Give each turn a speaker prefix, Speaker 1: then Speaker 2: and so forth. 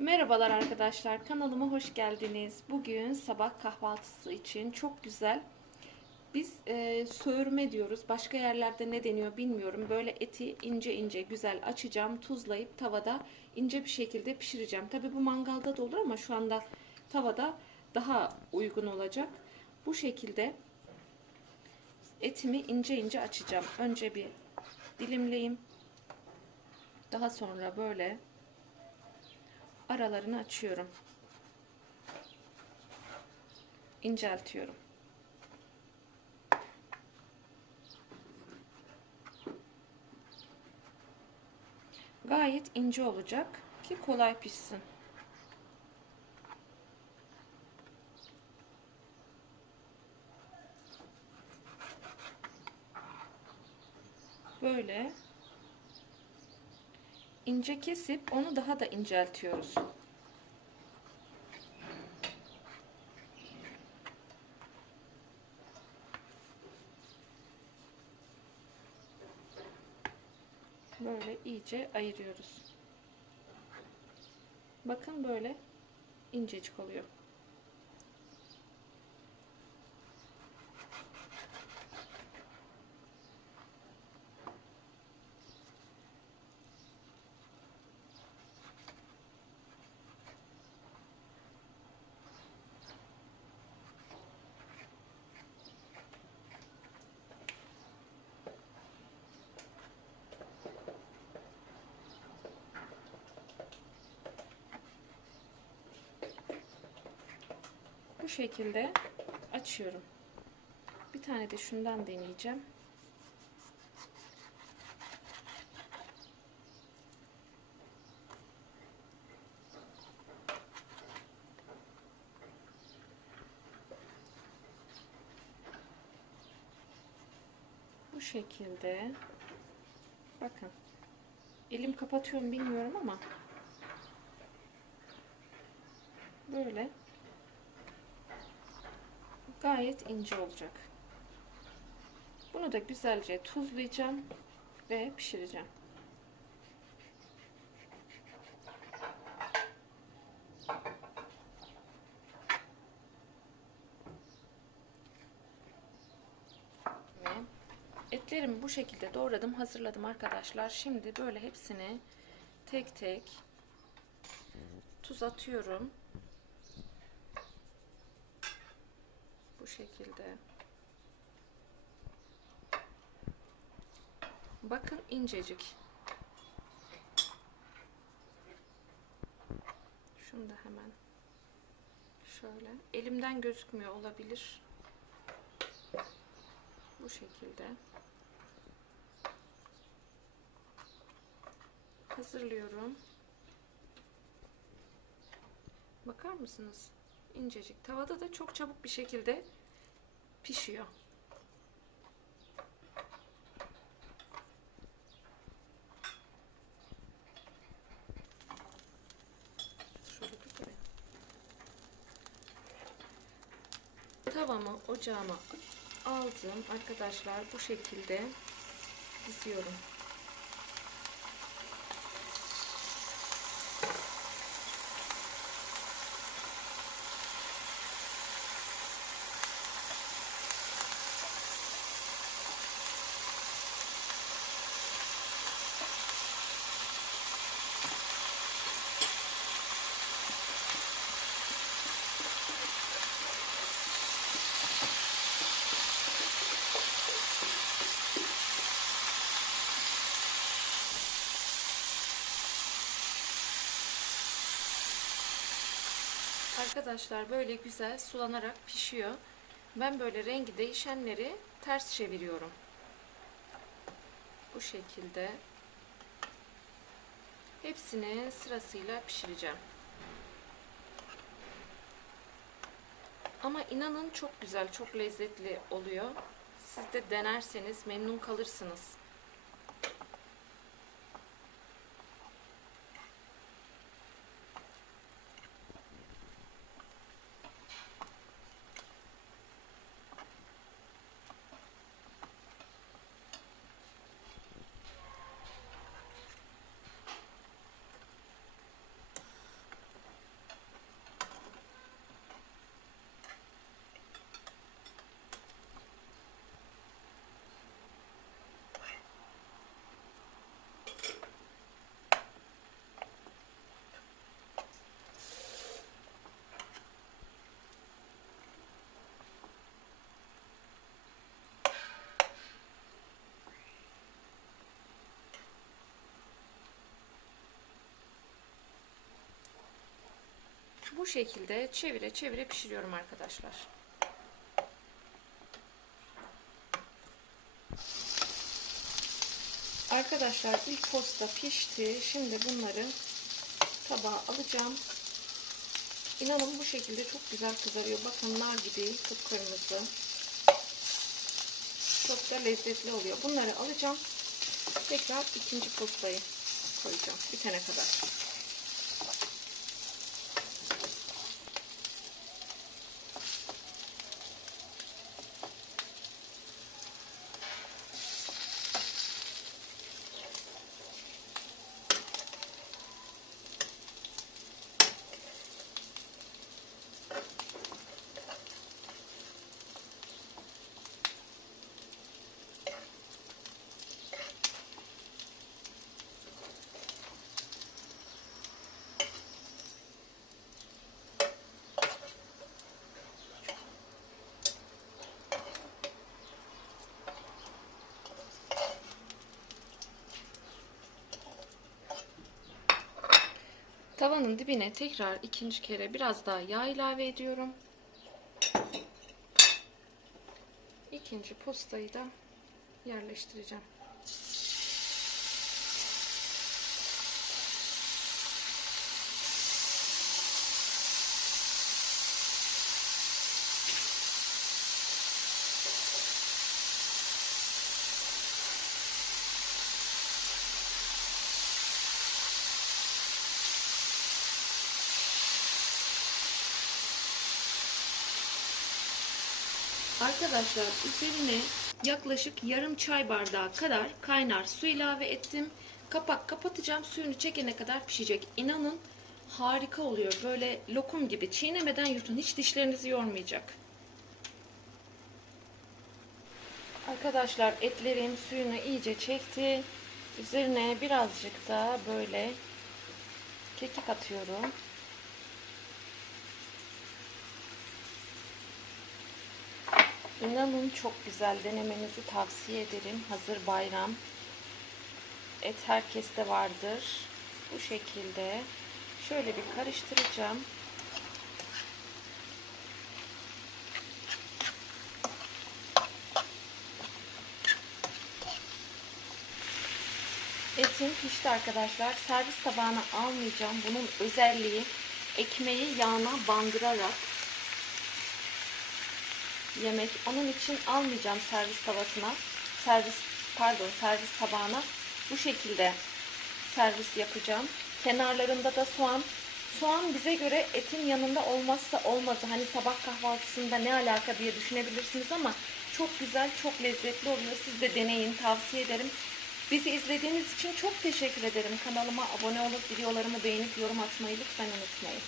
Speaker 1: Merhabalar arkadaşlar kanalıma hoş geldiniz. Bugün sabah kahvaltısı için çok güzel. Biz e, söğürme diyoruz. Başka yerlerde ne deniyor bilmiyorum. Böyle eti ince ince güzel açacağım. Tuzlayıp tavada ince bir şekilde pişireceğim. Tabi bu mangalda da olur ama şu anda tavada daha uygun olacak. Bu şekilde etimi ince ince açacağım. Önce bir dilimleyeyim. Daha sonra böyle aralarını açıyorum. İnceltiyorum. Gayet ince olacak ki kolay pişsin. Böyle ince kesip onu daha da inceltiyoruz. Böyle iyice ayırıyoruz. Bakın böyle incecik oluyor. Şekilde açıyorum. Bir tane de şundan deneyeceğim. Bu şekilde bakın elim kapatıyorum bilmiyorum ama böyle gayet ince olacak. Bunu da güzelce tuzlayacağım ve pişireceğim. Etlerimi bu şekilde doğradım, hazırladım arkadaşlar. Şimdi böyle hepsini tek tek tuz atıyorum. Bu şekilde. Bakın incecik. Şunu da hemen şöyle. Elimden gözükmüyor olabilir. Bu şekilde. Hazırlıyorum. Bakar mısınız? İncecik. Tavada da çok çabuk bir şekilde pişiyor. Tavamı ocağıma aldım arkadaşlar bu şekilde diziyorum. Arkadaşlar böyle güzel sulanarak pişiyor. Ben böyle rengi değişenleri ters çeviriyorum. Bu şekilde hepsini sırasıyla pişireceğim. Ama inanın çok güzel, çok lezzetli oluyor. Siz de denerseniz memnun kalırsınız. Bu şekilde çevire çevire pişiriyorum arkadaşlar. Arkadaşlar ilk posta pişti. Şimdi bunları tabağa alacağım. İnanın bu şekilde çok güzel kızarıyor. Bakın nar gibi kıpkırmızı. Çok da lezzetli oluyor. Bunları alacağım. Tekrar ikinci postayı koyacağım. Bitene kadar. Tavanın dibine tekrar ikinci kere biraz daha yağ ilave ediyorum. İkinci postayı da yerleştireceğim. Arkadaşlar üzerine yaklaşık yarım çay bardağı kadar kaynar su ilave ettim. Kapak kapatacağım. Suyunu çekene kadar pişecek. İnanın harika oluyor. Böyle lokum gibi çiğnemeden yutun. Hiç dişlerinizi yormayacak. Arkadaşlar etlerim suyunu iyice çekti. Üzerine birazcık da böyle kekik atıyorum. İnanın çok güzel denemenizi tavsiye ederim. Hazır bayram. Et herkeste vardır. Bu şekilde şöyle bir karıştıracağım. Etim pişti arkadaşlar. Servis tabağına almayacağım. Bunun özelliği ekmeği yağına bandırarak yemek. Onun için almayacağım servis tavasına. Servis pardon servis tabağına. Bu şekilde servis yapacağım. Kenarlarında da soğan. Soğan bize göre etin yanında olmazsa olmazı. Hani sabah kahvaltısında ne alaka diye düşünebilirsiniz ama çok güzel, çok lezzetli oluyor. Siz de deneyin, tavsiye ederim. Bizi izlediğiniz için çok teşekkür ederim. Kanalıma abone olup videolarımı beğenip yorum atmayı lütfen unutmayın.